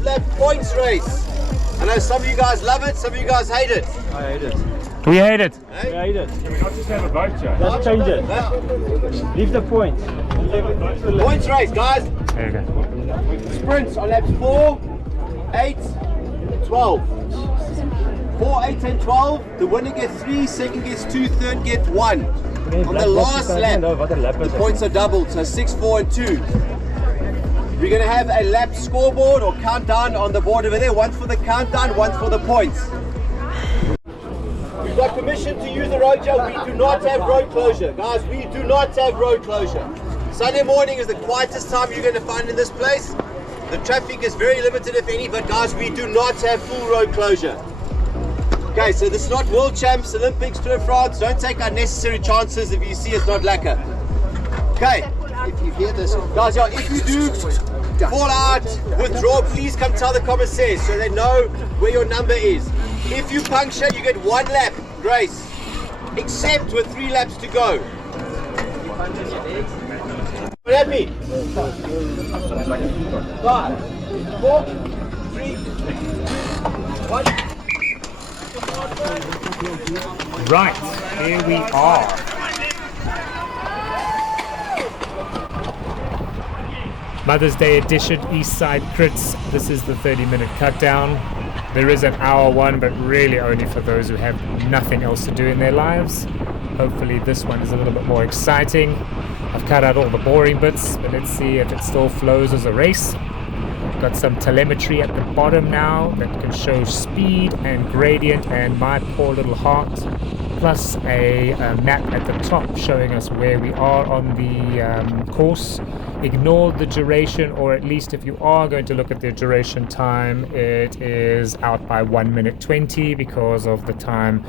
12-lap points race. I know some of you guys love it, some of you guys hate it. I hate it. We hate it. Hey? We hate it. Can we not just have a vote, Joe? Let's change it. Leave the points. Points race, guys. There you go. Sprints on laps 4, 8, 12. 4, 8 and 12. The winner gets 3, second gets 2, third gets 1. On the last lap, the points are doubled, so 6, 4 and 2. We're going to have a lap scoreboard or countdown on the board over there. One for the countdown, one for the points. We've got permission to use the road, Joe. We do not have road closure. Guys, we do not have road closure. Sunday morning is the quietest time you're going to find in this place. The traffic is very limited, if any, but guys, we do not have full road closure. Okay, so this is not World Champs, Olympics, Tour de France. Don't take unnecessary chances if you see it's not lacquer. Okay, if you hear this, guys, if you do fall out, withdraw, please come tell the commissaires so they know where your number is. If you puncture, you get 1 lap grace, except with 3 laps to go. What happy? 5, 4, 3, 1. Right, here we are. Mother's Day edition, Eastside CRITS. This is the 30-minute cut down. There is an hour one, but really only for those who have nothing else to do in their lives. Hopefully this one is a little bit more exciting. I've cut out all the boring bits, but let's see if it still flows as a race. Got some telemetry at the bottom now that can show speed and gradient and my poor little heart, plus a map at the top showing us where we are on the course. Ignore the duration, or at least if you are going to look at the duration time, it is out by 1 minute 20 because of the time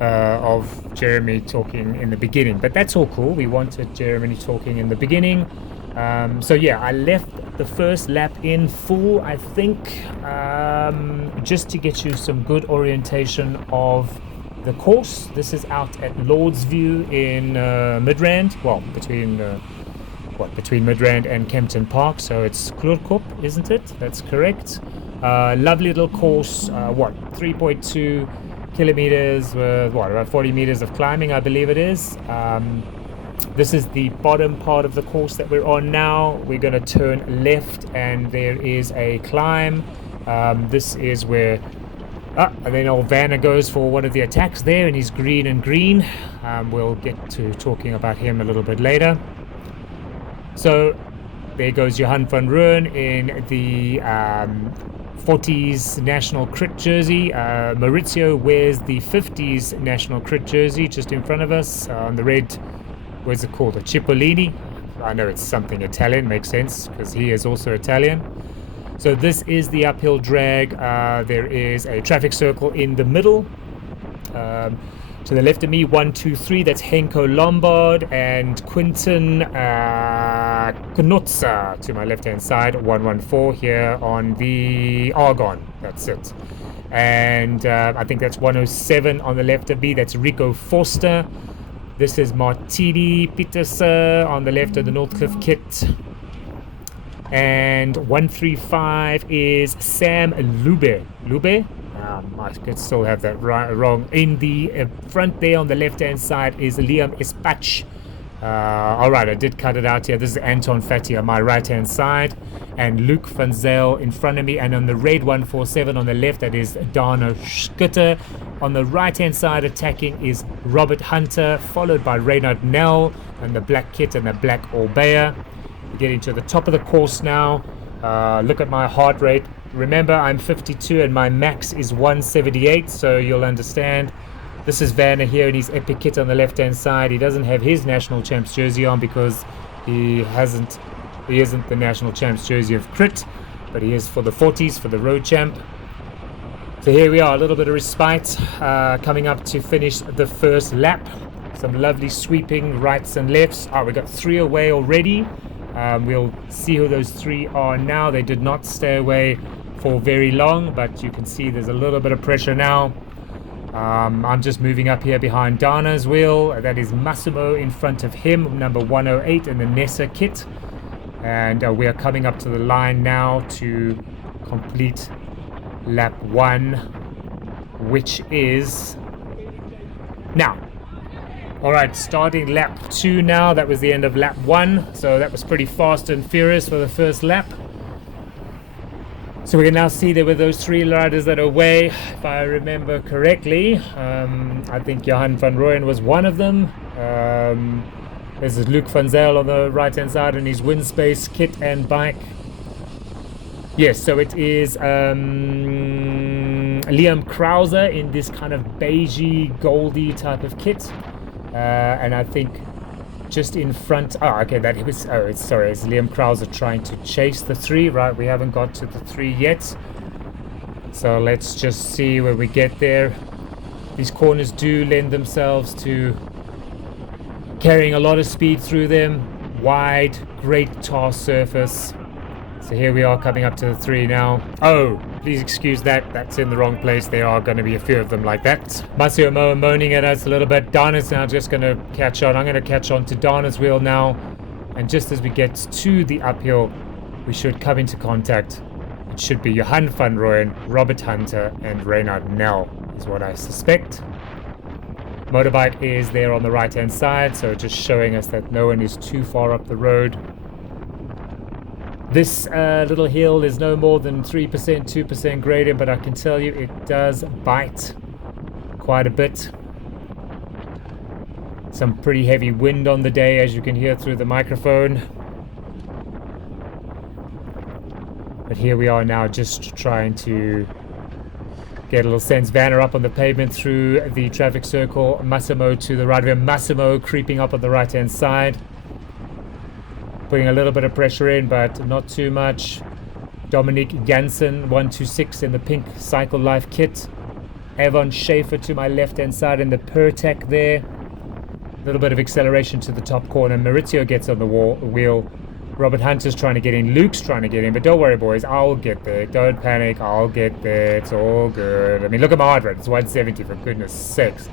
of Jeremy talking in the beginning. But that's all cool. We wanted Jeremy talking in the beginning. So yeah, I left the first lap in full, I think, just to get you some good orientation of the course. This is out at Lord's View in Midrand, well, between Midrand and Kempton Park, so it's Kloorkop, isn't it? That's correct. Lovely little course, 3.2 kilometers with around 40 meters of climbing, I believe it is. This is the bottom part of the course that we're on now. We're going to turn left and there is a climb. This is where and then old Vanna goes for one of the attacks there, and he's green and green. We'll get to talking about him a little bit later. So there goes Johan van Rooyen in the 40s national crit jersey. Maurizio wears the 50s national crit jersey just in front of us on the red, what's it called, a Cipollini. I know it's something Italian, makes sense because he is also Italian. So this is the uphill drag. There is a traffic circle in the middle. To the left of me, 1, 2, 3, that's Henko Lombard and Quinton Knutza to my left hand side, 114 here on the Argon, that's it. And I think that's 107 on the left of me, that's Rico Forster. This is Martini Pieterse on the left of the Northcliffe kit. And 135 is Sam Lube. I could still have that wrong. In the front there on the left hand side is Liam Espach. Alright, I did cut it out here. This is Anton Fatty on my right hand side, and Luke van Zyl in front of me, and on the red 147 on the left, that is Dana Schutter. On the right hand side attacking is Robert Hunter, followed by Reynard Nell and the black kit and the black Orbea. We're getting to the top of the course now. Look at my heart rate. Remember, I'm 52 and my max is 178, so you'll understand. This is Vanna here in his epic kit on the left hand side. He doesn't have his national champs jersey on because he isn't the national champs jersey of Crit, but he is for the 40s, for the road champ. So here we are, a little bit of respite, coming up to finish the first lap. Some lovely sweeping rights and lefts. We got 3 away already. We'll see who those 3 are now. They did not stay away for very long, but you can see there's a little bit of pressure now. I'm just moving up here behind Dana's wheel. That is Massimo in front of him, number 108 in the Nessa kit. And we are coming up to the line now to complete lap 1, which is now. Alright, starting lap 2 now. That was the end of lap 1, so that was pretty fast and furious for the first lap. So we can now see there were those 3 riders that are away, if I remember correctly. I think Johan van Rooyen was one of them. There's Luc van Zyl on the right hand side in his wind space kit and bike. Yes, so it is Liam Krause in this kind of beigey, goldy type of kit. And I think just in front, okay, that was, it's Liam Krause trying to chase the 3, right? We haven't got to the 3 yet. So let's just see where we get there. These corners do lend themselves to carrying a lot of speed through them. Wide, great tar surface. So here we are coming up to the 3 now. Oh, please excuse that. That's in the wrong place. There are going to be a few of them like that. Masio Moa moaning at us a little bit. Dana's now just going to catch on. I'm going to catch on to Dana's wheel now. And just as we get to the uphill, we should come into contact. It should be Johan van Rooyen, Robert Hunter, and Reynard Nel, is what I suspect. Motorbike is there on the right-hand side, so just showing us that no one is too far up the road. This little hill is no more than 3%, 2% gradient, but I can tell you it does bite quite a bit. Some pretty heavy wind on the day, as you can hear through the microphone. But here we are now, just trying to get a little sense. Vanner up on the pavement through the traffic circle. Massimo to the right of him. Massimo creeping up on the right-hand side. Putting a little bit of pressure in, but not too much. Dominique Janssen, 126 in the pink Cycle Life kit. Avon Schaefer to my left-hand side in the Pertec there. A little bit of acceleration to the top corner. Maurizio gets on the wheel. Robert Hunter's trying to get in. Luke's trying to get in, but don't worry, boys. I'll get there. Don't panic. I'll get there. It's all good. I mean, look at my heart rate. It's 170, for goodness sakes.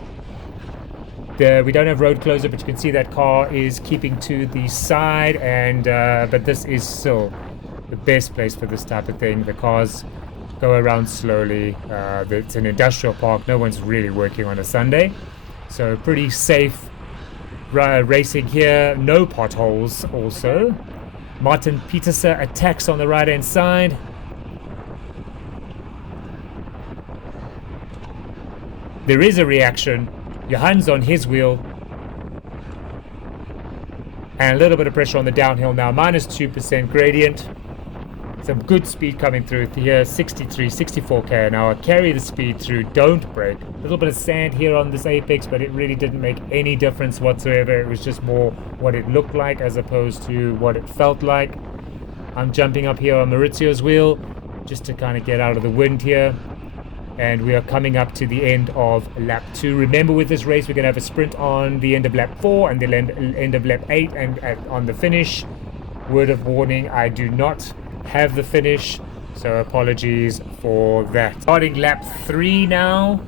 We don't have road closer, but you can see that car is keeping to the side, and but this is still the best place for this type of thing. The cars go around slowly. It's an industrial park. No one's really working on a Sunday, so pretty safe racing here. No potholes also. Martin Pieterse attacks on the right hand side. There is a reaction. Johan's on his wheel. And a little bit of pressure on the downhill now. Minus 2% gradient. Some good speed coming through here. 63, 64k an hour. Carry the speed through. Don't brake. A little bit of sand here on this apex, but it really didn't make any difference whatsoever. It was just more what it looked like as opposed to what it felt like. I'm jumping up here on Maurizio's wheel just to kind of get out of the wind here. And we are coming up to the end of lap 2. Remember, with this race, we're going to have a sprint on the end of lap 4 and the end of lap 8 and on the finish. Word of warning, I do not have the finish, so apologies for that. Starting lap 3 now.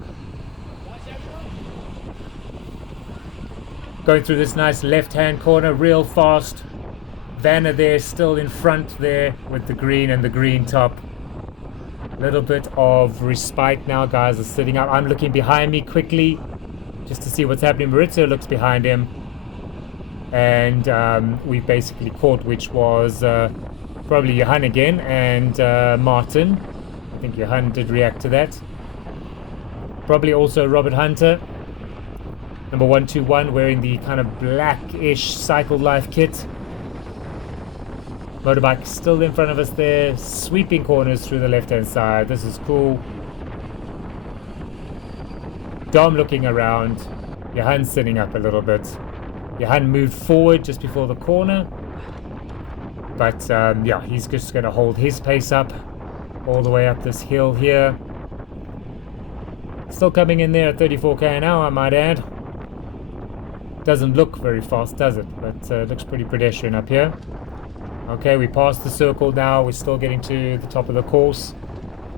Going through this nice left-hand corner real fast. Vanner there, still in front there with the green and the green top. Little bit of respite now. Guys are sitting up. I'm looking behind me quickly just to see what's happening. Maurizio looks behind him, and we basically caught, which was probably Johan again and Martin. I think Johan did react to that. Probably also Robert Hunter, number 121, wearing the kind of blackish Cycle Life kit. Motorbike still in front of us there, sweeping corners through the left-hand side. This is cool. Dom looking around. Johan sitting up a little bit. Johan moved forward just before the corner. But yeah, he's just going to hold his pace up all the way up this hill here. Still coming in there at 34k an hour, I might add. Doesn't look very fast, does it? But looks pretty pedestrian up here. Okay, we passed the circle now. We're still getting to the top of the course.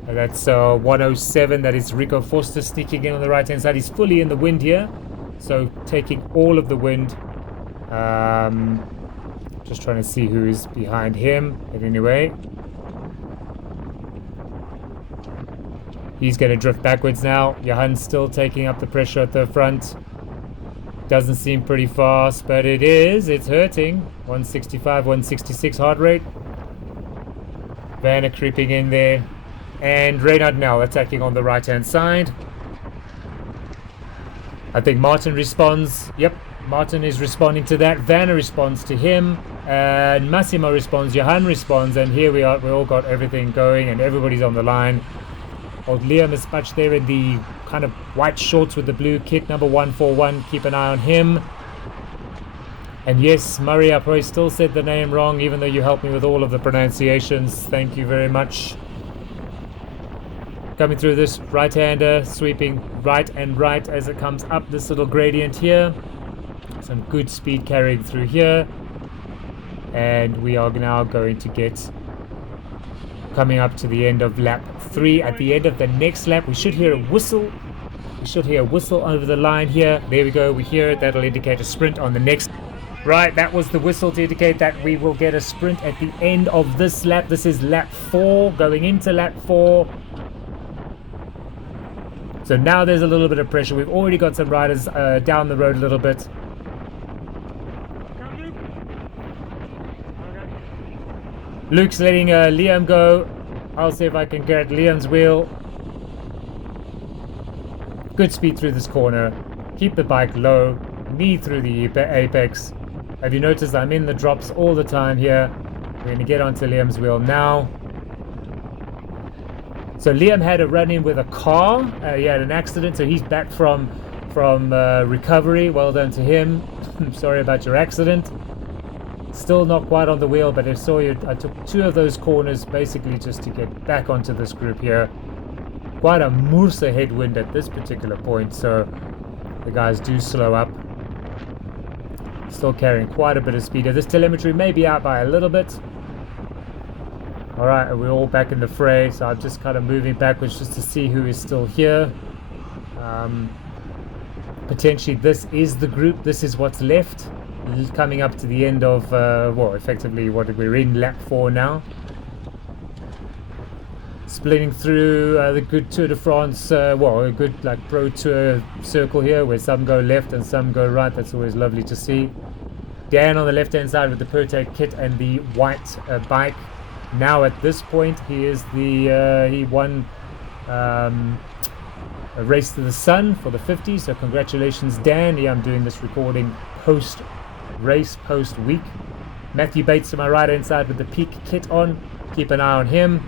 That's 107. That is Rico Foster sneaking in on the right-hand side. He's fully in the wind here, so taking all of the wind. Just trying to see who is behind him. But anyway, He's going to drift backwards now. Johan's still taking up the pressure at the front. Doesn't seem pretty fast, but it is. It's hurting. 165, 166 heart rate. Vanna creeping in there. And Reynard now attacking on the right-hand side. I think Martin responds. Yep, Martin is responding to that. Vanna responds to him. And Massimo responds. Johan responds. And here we are. We all got everything going and everybody's on the line. Old Liam is much there in the kind of white shorts with the blue kit, number 141. Keep an eye on him. And yes, Murray, I probably still said the name wrong, even though you helped me with all of the pronunciations. Thank you very much. Coming through this right-hander, sweeping right and right as it comes up this little gradient here. Some good speed carrying through here. And we are now going to get coming up to the end of lap 3. At the end of the next lap, we should hear a whistle. We should hear a whistle over the line here. There we go, we hear it. That'll indicate a sprint on the next. Right, that was the whistle to indicate that we will get a sprint at the end of this lap. This is lap 4, going into lap 4. So now there's a little bit of pressure. We've already got some riders down the road a little bit. Luke's letting Liam go. I'll see if I can get Liam's wheel. Good speed through this corner. Keep the bike low. Knee through the apex. Have you noticed I'm in the drops all the time here? We're going to get onto Liam's wheel now. So Liam had a run-in with a car. He had an accident, so he's back from recovery. Well done to him. Sorry about your accident. Still not quite on the wheel, but I saw you. I took 2 of those corners basically just to get back onto this group here. Quite a Mursa headwind at this particular point, so the guys do slow up. Still carrying quite a bit of speed. This telemetry may be out by a little bit. Alright, we're all back in the fray, so I'm just kind of moving backwards just to see who is still here. Potentially this is the group. This is what's left. Coming up to the end of, well, effectively what we're in lap 4 now. Splitting through the good Tour de France, well, a good like Pro Tour circle here where some go left and some go right. That's always lovely to see. Dan on the left hand side with the Pertec kit and the white bike. Now at this point he is the, he won a race to the sun for the 50, so congratulations Dan. Yeah, I'm doing this recording post race, post week. Matthew Bates to my right hand side with the peak kit on. Keep an eye on him.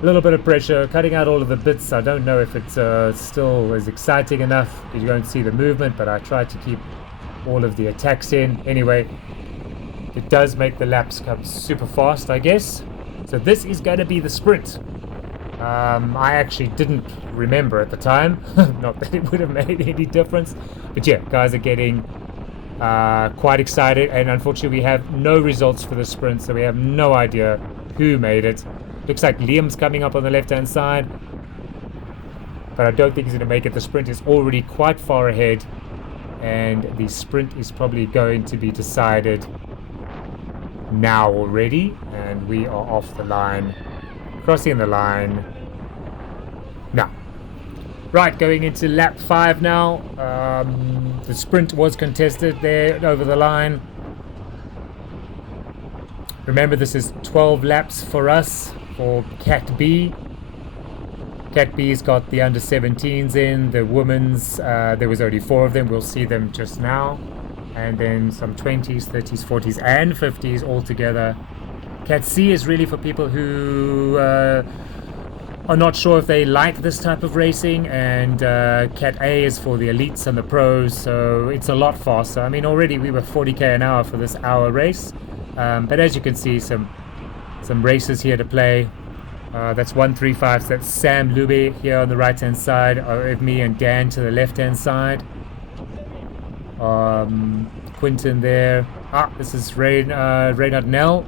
A little bit of pressure, cutting out all of the bits. I don't know if it's still as exciting enough because you don't see the movement, but I tried to keep all of the attacks in. Anyway, it does make the laps come super fast, I guess. So this is going to be the sprint. I actually didn't remember at the time. Not that it would have made any difference. But yeah, guys are getting quite excited. And unfortunately, we have no results for the sprint. So we have no idea who made it. Looks like Liam's coming up on the left-hand side. But I don't think he's going to make it. The sprint is already quite far ahead. And the sprint is probably going to be decided now already. And we are off the line. Crossing the line now. Right, going into lap 5 now. The sprint was contested there over the line. Remember, this is 12 laps for us for Cat B. Cat B's got the under 17s in, the women's, there was only 4 of them. We'll see them just now. And then some 20s, 30s, 40s and 50s all together. Cat C is really for people who are not sure if they like this type of racing, and Cat A is for the elites and the pros, so it's a lot faster. I mean, already we were 40k an hour for this hour race, but as you can see, some races here to play. That's 135, so that's Sam Lube here on the right hand side of me, and Dan to the left hand side. Quinton there. This is Reynard Nell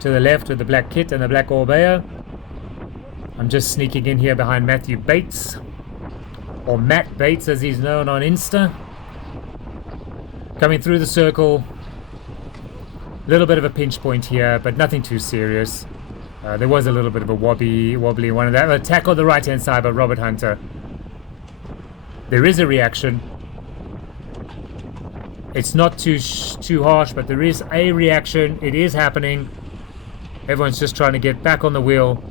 to the left with the black kit and the black Orbea. I'm just sneaking in here behind Matthew Bates, or Matt Bates as he's known on Insta. Coming through the circle. A little bit of a pinch point here, but nothing too serious. There was a little bit of a wobbly one of that. Attack on the right hand side by Robert Hunter. There is a reaction. It's not too harsh, but there is a reaction. It is happening. Everyone's just trying to get back on the wheel.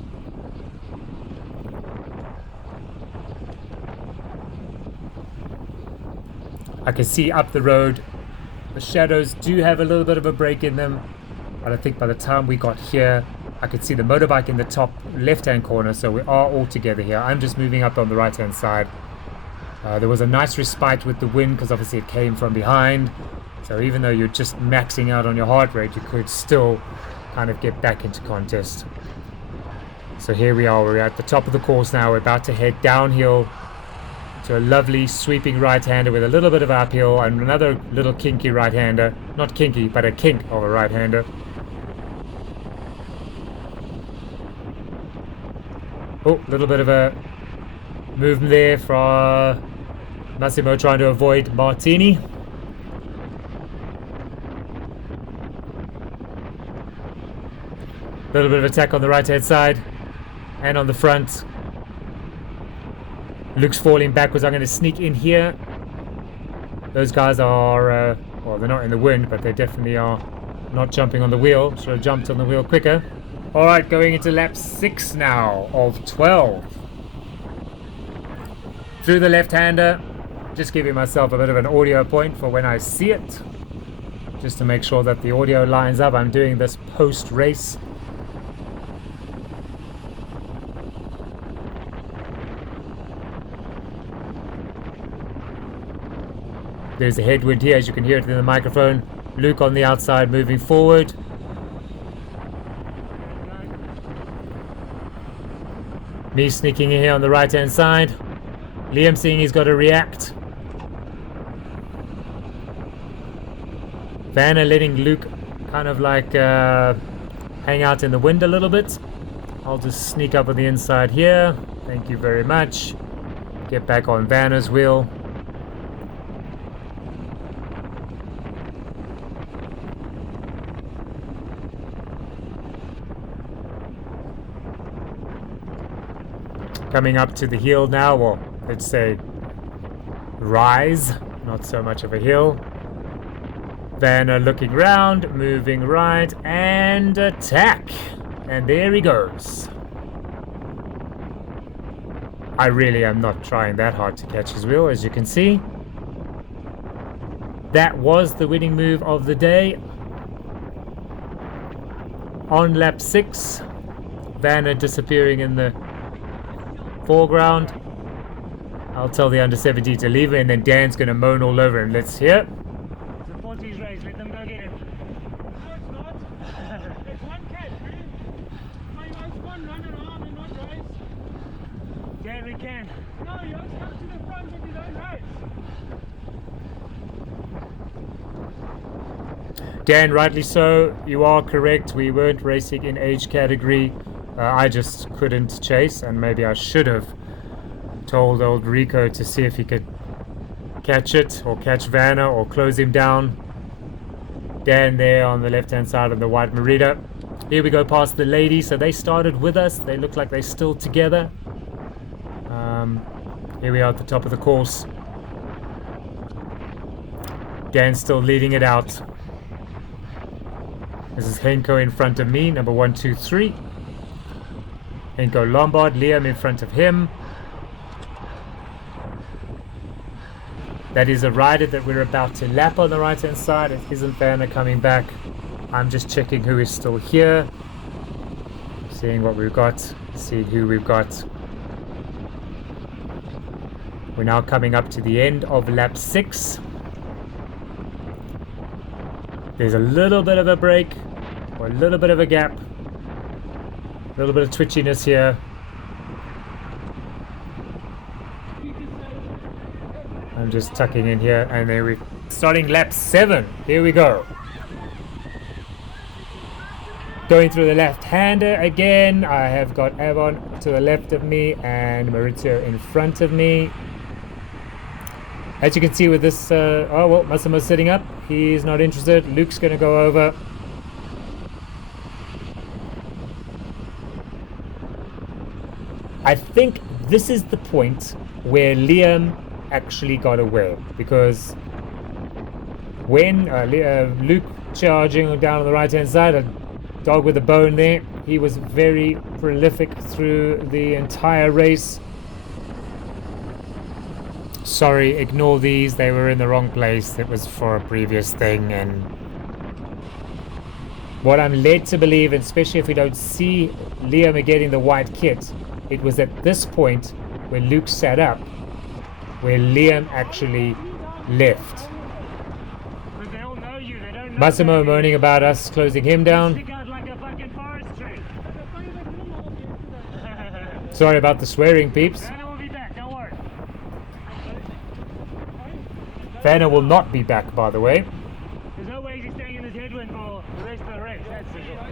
I can see up the road. The shadows do have a little bit of a break in them. But I think by the time we got here, I could see the motorbike in the top left-hand corner. So we are all together here. I'm just moving up on the right-hand side. There was a nice respite with the wind because obviously it came from behind. So even though you're just maxing out on your heart rate, you could still kind of get back into contest. So here we are. We're at the top of the course now. We're about to head downhill to a lovely sweeping right-hander with a little bit of uphill and another little kinky right-hander. Not kinky, but a kink of a right-hander. Oh, a little bit of a movement there from Massimo trying to avoid Martini. A little bit of attack on the right-hand side and on the front. Luke's falling backwards. I'm going to sneak in here. Those guys are, well, they're not in the wind, but they definitely are not jumping on the wheel. Should have jumped on the wheel quicker. All right, going into lap 6 now of 12. Through the left-hander. Just giving myself a bit of an audio point for when I see it. Just to make sure that the audio lines up. I'm doing this post-race. There's a headwind here, as you can hear it in the microphone. Luke on the outside moving forward. Me sneaking in here on the right hand side. Liam seeing he's got to react. Vanna letting Luke kind of like hang out in the wind a little bit. I'll just sneak up on the inside here. Thank you very much. Get back on Vanna's wheel. Coming up to the hill now, or let's say rise, not so much of a hill. Vanna looking round, moving right, and attack. And there he goes. I really am not trying that hard to catch his wheel, as you can see. That was the winning move of the day. On lap 6, Vanna disappearing in the foreground. I'll tell the under 70 to leave it, and then Dan's going to moan all over him. Let's hear. It's a 40s race, let them go get him. No, it's not. It's one catch, really. My one's one run around and not race. Dan, we can. No, you always come to the front if you don't race. Dan, rightly so. You are correct. We weren't racing in age category. I just couldn't chase, and maybe I should have told old Rico to see if he could catch it, or catch Vanna, or close him down. Dan there on the left-hand side of the white Merida. Here we go past the ladies. So they started with us. They look like they're still together. Here we are at the top of the course. Dan's still leading it out. This is Henko in front of me, number 1, 2, 3. Henko Lombard, Liam in front of him. That is a rider that we're about to lap on the right hand side. It isn't Vanna coming back. I'm just checking who is still here. Seeing what we've got. See who we've got. We're now coming up to the end of lap 6. There's a little bit of a break, or a little bit of a gap. A little bit of twitchiness here. I'm just tucking in here, and then we're starting lap 7. Here we go. Going through the left-hander again. I have got Avon to the left of me and Maurizio in front of me. As you can see with this, oh well, Massimo's sitting up. He's not interested. Luke's going to go over. I think this is the point where Liam actually got away, because when Luke charging down on the right hand side, a dog with a bone there, he was very prolific through the entire race. Sorry, ignore these, they were in the wrong place, it was for a previous thing. And what I'm led to believe, especially if we don't see Liam getting the white kit, it was at this point when Luke sat up where Liam actually left. But they all know you, they don't know Massimo you. moaning about us closing him down. Stick out like a fucking forest tree. Sorry about the swearing, peeps. Vanna will be back, don't worry. Vanna will not be back, by the way. There's no way he's staying in this headwind for the rest of the race, that's for sure.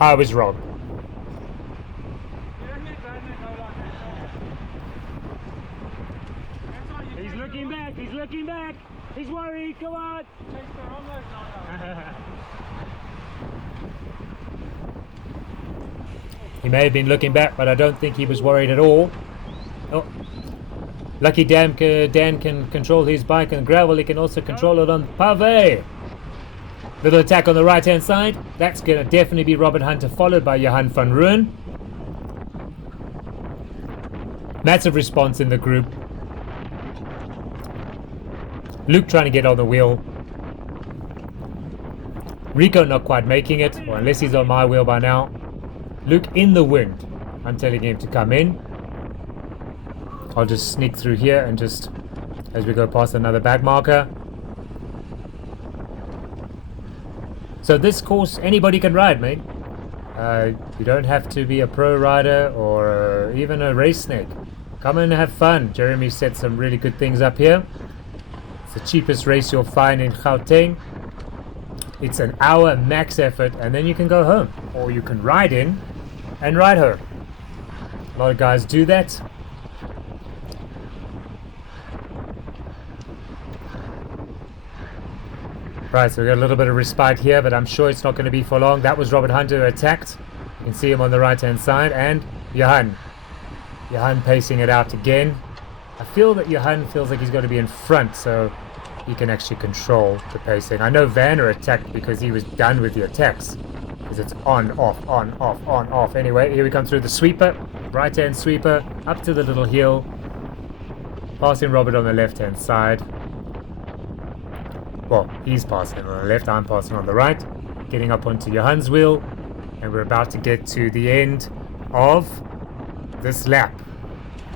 I was wrong. He's looking back, he's looking back. He's worried, come on. He may have been looking back, but I don't think he was worried at all. Oh. Lucky Dan can control his bike on gravel, he can also control it on pave. Little attack on the right hand side. That's going to definitely be Robert Hunter, followed by Johan van Rooyen. Massive response in the group. Luke trying to get on the wheel. Rico not quite making it, or unless he's on my wheel by now. Luke in the wind. I'm telling him to come in. I'll just sneak through here and just, as we go past another bag marker. So this course, anybody can ride, mate. You don't have to be a pro rider or even a race snake. Come and have fun. Jeremy set some really good things up here. It's the cheapest race you'll find in Gauteng. It's an hour max effort, and then you can go home. Or you can ride in and ride home. A lot of guys do that. Right, so we got a little bit of respite here, but I'm sure it's not going to be for long. That was Robert Hunter who attacked. You can see him on the right hand side, and Johan pacing it out again. I feel that Johan feels like he's going to be in front, so he can actually control the pacing. I know Vanna attacked because he was done with the attacks, because it's on, off, on, off, on, off. Anyway, here we come through the sweeper, right hand sweeper, up to the little hill, passing Robert on the left hand side. Well, he's passing on the left, I'm passing on the right, getting up onto Johan's wheel, and we're about to get to the end of this lap.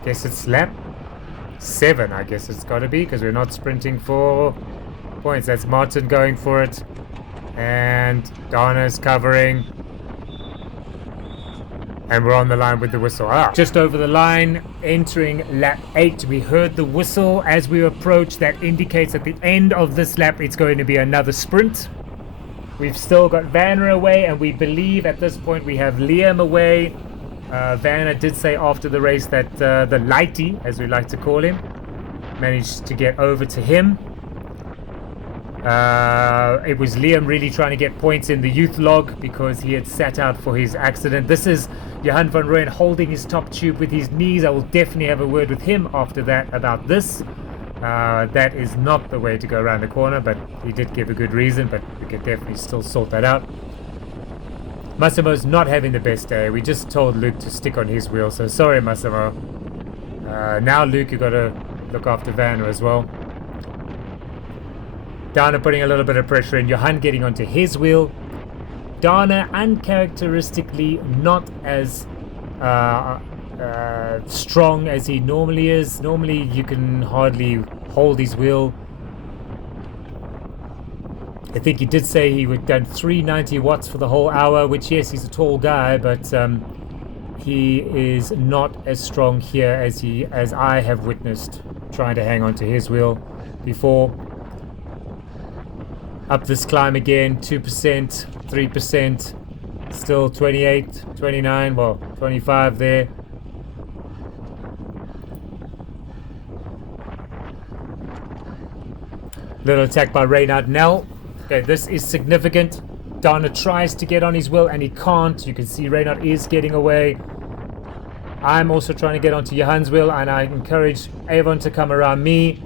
Guess it's lap 7, I guess it's got to be, because we're not sprinting for points. That's Martin going for it, and Dana's covering, and we're on the line with the whistle. Just over the line, entering lap 8. We heard the whistle as we approach. That indicates at the end of this lap it's going to be another sprint. We've still got Vanna away, and we believe at this point we have Liam away. Vanna did say after the race that the lighty, as we like to call him, managed to get over to him. It was Liam really trying to get points in the youth log because he had sat out for his accident. This is Johan van Rooyen holding his top tube with his knees. I will definitely have a word with him after that about this. That is not the way to go around the corner, but he did give a good reason, but we can definitely still sort that out. Massimo's not having the best day. We just told Luke to stick on his wheel, so sorry Massimo. Now Luke, you've got to look after Vanna as well. Dana putting a little bit of pressure in, Johan getting onto his wheel. Dana uncharacteristically not as strong as he normally is. Normally you can hardly hold his wheel. I think he did say he would done 390 watts for the whole hour, which yes, he's a tall guy, but he is not as strong here as I have witnessed trying to hang on to his wheel before. Up this climb again, 2%, 3%, still 28, 29, well, 25 there. Little attack by Reynard Nell. Okay, this is significant. Dana tries to get on his wheel and he can't. You can see Reynard is getting away. I'm also trying to get onto Johan's wheel, and I encourage Avon to come around me.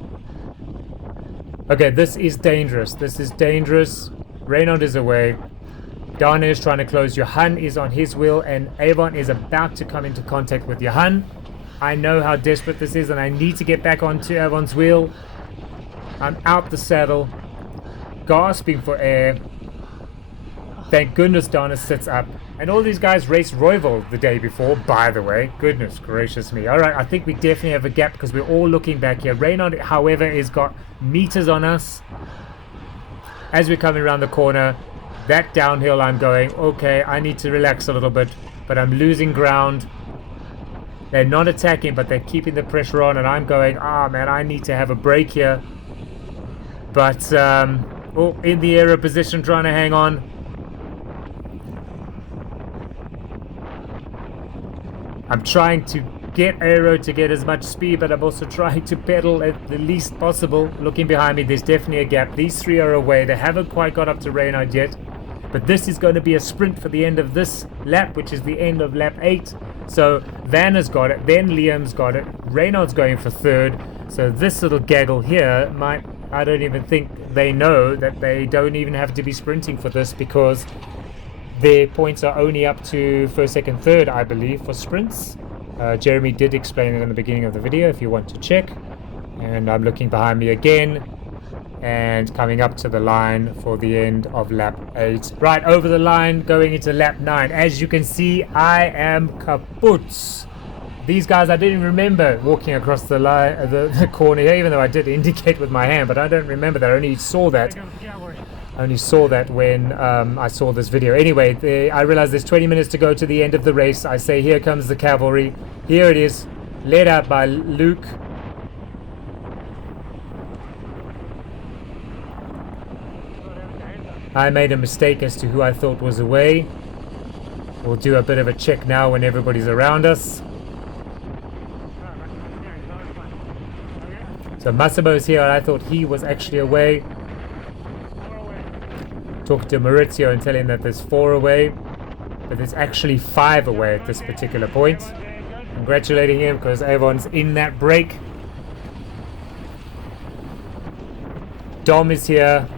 Okay, this is dangerous. This is dangerous. Reynard is away. Dana is trying to close. Johan is on his wheel, and Avon is about to come into contact with Johan. I know how desperate this is, and I need to get back onto Avon's wheel. I'm out the saddle, gasping for air. Thank goodness Dana sits up. And all these guys raced Royval the day before, by the way. Goodness gracious me. All right, I think we definitely have a gap because we're all looking back here. Reynard, however, has got meters on us. As we're coming around the corner, that downhill I'm going, okay, I need to relax a little bit, but I'm losing ground. They're not attacking, but they're keeping the pressure on, and I'm going, man, I need to have a break here. But, in the aero position, trying to hang on. I'm trying to get aero to get as much speed, but I'm also trying to pedal at the least possible. Looking behind me, there's definitely a gap. These three are away. They haven't quite got up to Reynard yet. But this is going to be a sprint for the end of this lap, which is the end of lap 8. So Vanna's got it, then Liam's got it. Reynard's going for third. So this little gaggle here I don't even think they know that they don't even have to be sprinting for this, because their points are only up to first, second, third, I believe, for sprints. Jeremy did explain it in the beginning of the video if you want to check. And I'm looking behind me again and coming up to the line for the end of lap 8. Right, over the line, going into lap 9. As you can see, I am kaput. These guys, I didn't remember walking across the line, the corner here, even though I did indicate with my hand, but I don't remember that. I only saw that when I saw this video. Anyway, I realize there's 20 minutes to go to the end of the race. I say, here comes the cavalry. Here it is, led out by Luke. I made a mistake as to who I thought was away. We'll do a bit of a check now when everybody's around us. So Massimo's here, and I thought he was actually away. Talking to Maurizio and telling him that there's 4 away, but there's actually 5 away at this particular point. Congratulating him because Avon's in that break. Dom is here.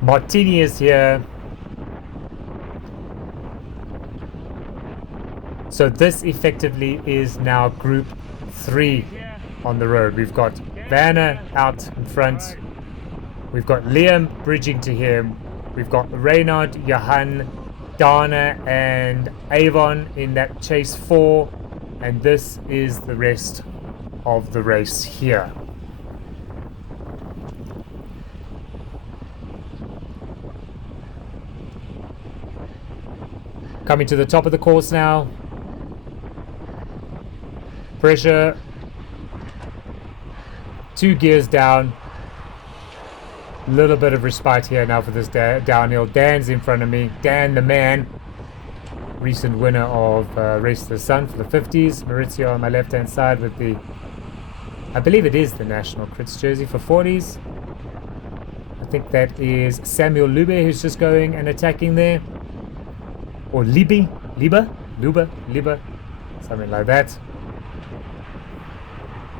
Martini is here. So this effectively is now group 3 on the road. We've got Vanna out in front. We've got Liam bridging to him. We've got Reynard, Johan, Dana, and Avon in that chase 4. And this is the rest of the race here. Coming to the top of the course now. Pressure. 2 gears down. Little bit of respite here now for this downhill. Dan's in front of me. Dan the man. Recent winner of Race to the Sun for the 50s. Maurizio on my left hand side with the, I believe it is the national CRITS jersey for 40s. I think that is Samuel Lube who's just going and attacking there. Or Liba, something like that.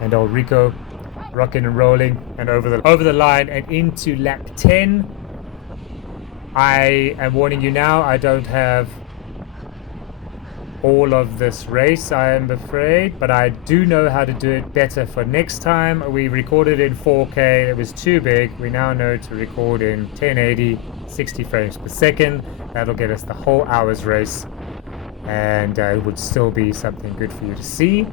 And old Rico rocking and rolling and over the line and into lap 10. I am warning you now, I don't have all of this race, I am afraid, but I do know how to do it better for next time. We recorded in 4K, it was too big. We now know to record in 1080, 60 frames per second. That'll get us the whole hour's race, and it would still be something good for you to see.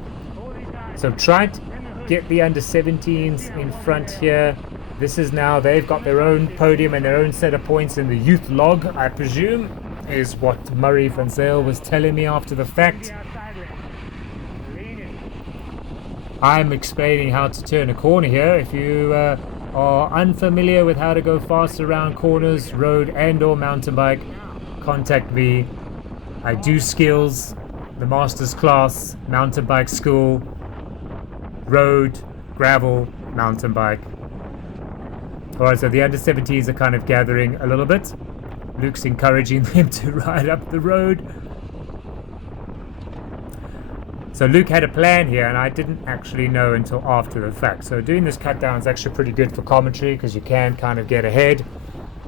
So try to get the under 17s in front here. This is now, they've got their own podium and their own set of points in the youth log, I presume, is what Murray van Zyl was telling me after the fact. I'm explaining how to turn a corner here. If you are unfamiliar with how to go fast around corners, road and or mountain bike, contact me. I do skills, the master's class, mountain bike school, road, gravel, mountain bike. Alright, so the under 17s are kind of gathering a little bit. Luke's encouraging them to ride up the road. So Luke had a plan here, and I didn't actually know until after the fact. So doing this cut down is actually pretty good for commentary because you can kind of get ahead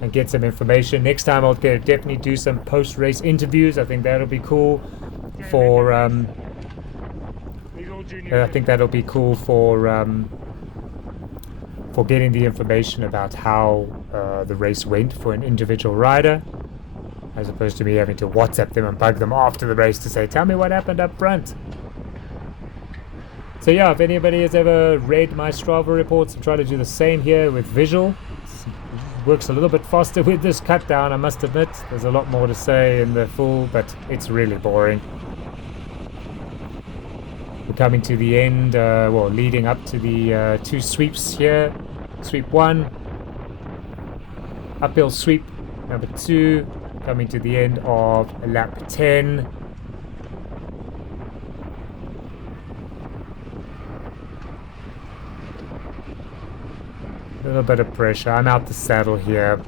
and get some information. Next time I'll definitely do some post-race interviews. I think that'll be cool for These all juniors. I think that'll be cool for getting the information about how the race went for an individual rider, as opposed to me having to WhatsApp them and bug them after the race to say, tell me what happened up front. So yeah, if anybody has ever read my Strava reports, I'm trying to do the same here with visual. It works a little bit faster with this cut down, I must admit. There's a lot more to say in the full, but it's really boring. We're coming to the end, well, leading up to the 2 sweeps here. Sweep 1, uphill sweep number 2, coming to the end of lap 10. A little bit of pressure. I'm out the saddle here.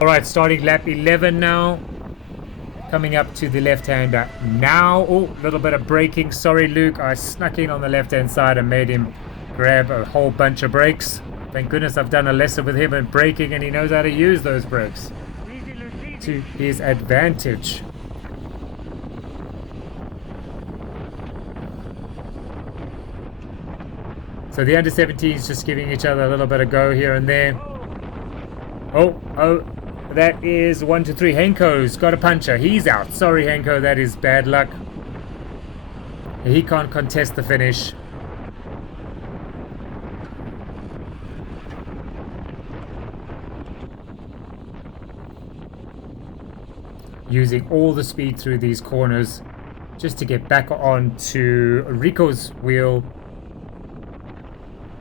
Alright, starting lap 11 now. Coming up to the left-hander now. Oh, a little bit of braking. Sorry, Luke. I snuck in on the left-hand side and made him grab a whole bunch of brakes. Thank goodness I've done a lesson with him in braking and he knows how to use those brakes to his advantage. So the under-17s just giving each other a little bit of go here and there. Oh, that is 1, 2, 3. Henko's got a puncher. He's out. Sorry, Henko, that is bad luck. He can't contest the finish. Using all the speed through these corners just to get back onto Rico's wheel.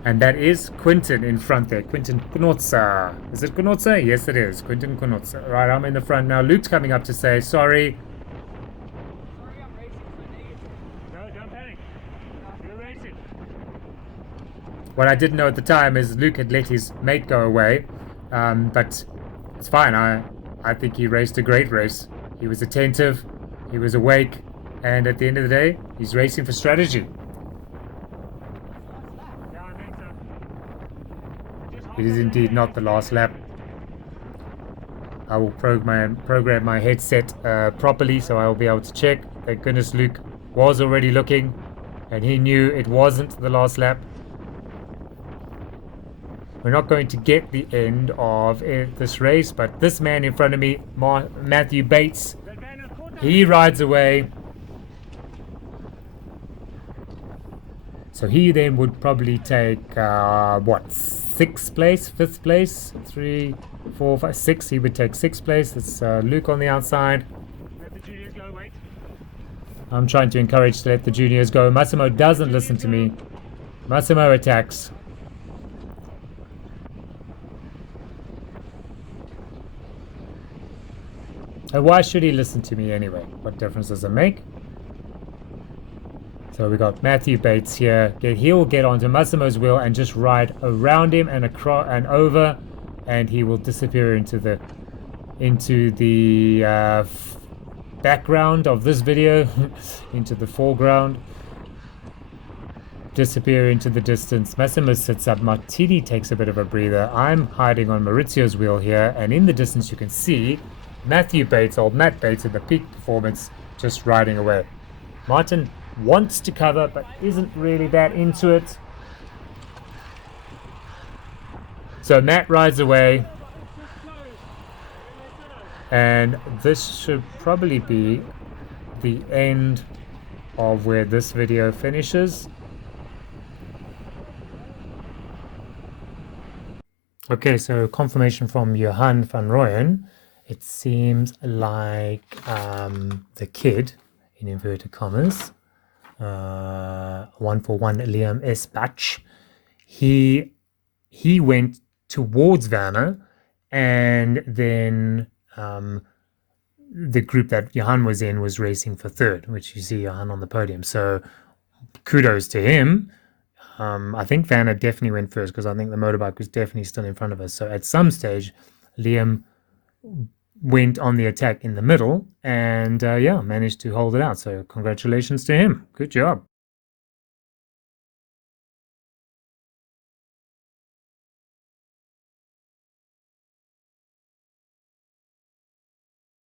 And that is Quinten in front there. Quinten Kunotza. Is it Kunotza? Yes, it is. Quinten Kunotza. Right, I'm in the front now. Luke's coming up to say, sorry. Sorry, I'm racing. No, don't panic. You're racing. What I didn't know at the time is Luke had let his mate go away. But it's fine. I think he raced a great race. He was attentive. He was awake. And at the end of the day, he's racing for strategy. It is indeed not the last lap. I will program my headset properly so I will be able to check. Thank goodness Luke was already looking and he knew it wasn't the last lap. We're not going to get the end of this race, but this man in front of me, Matthew Bates, he rides away. So he then would probably take, what, 6th place, 5th place, 3, 4, 5, 6. He would take 6th place. It's Luke on the outside. Let the juniors go, wait. I'm trying to encourage to let the juniors go. Massimo doesn't listen to me. Massimo attacks. And why should he listen to me anyway? What difference does it make? So we got Matthew Bates here. He'll get onto Massimo's wheel and just ride around him and across and over, and he will disappear into the background of this video, into the foreground. Disappear into the distance. Massimo sits up. Martini takes a bit of a breather. I'm hiding on Maurizio's wheel here, and in the distance you can see Matthew Bates, old Matt Bates, in the peak performance, just riding away. Martin wants to cover but isn't really that into it. So Matt rides away, and this should probably be the end of where this video finishes. Okay, so confirmation from Johan van Rooyen. It seems like the kid, in inverted commas, 141 Liam S. Batch, he went towards Vanna, and then the group that Johan was in was racing for 3rd, which you see Johan on the podium. So kudos to him. I think Vanna definitely went first because I think the motorbike was definitely still in front of us. So at some stage, Liam went on the attack in the middle and yeah, managed to hold it out. So congratulations to him. Good job.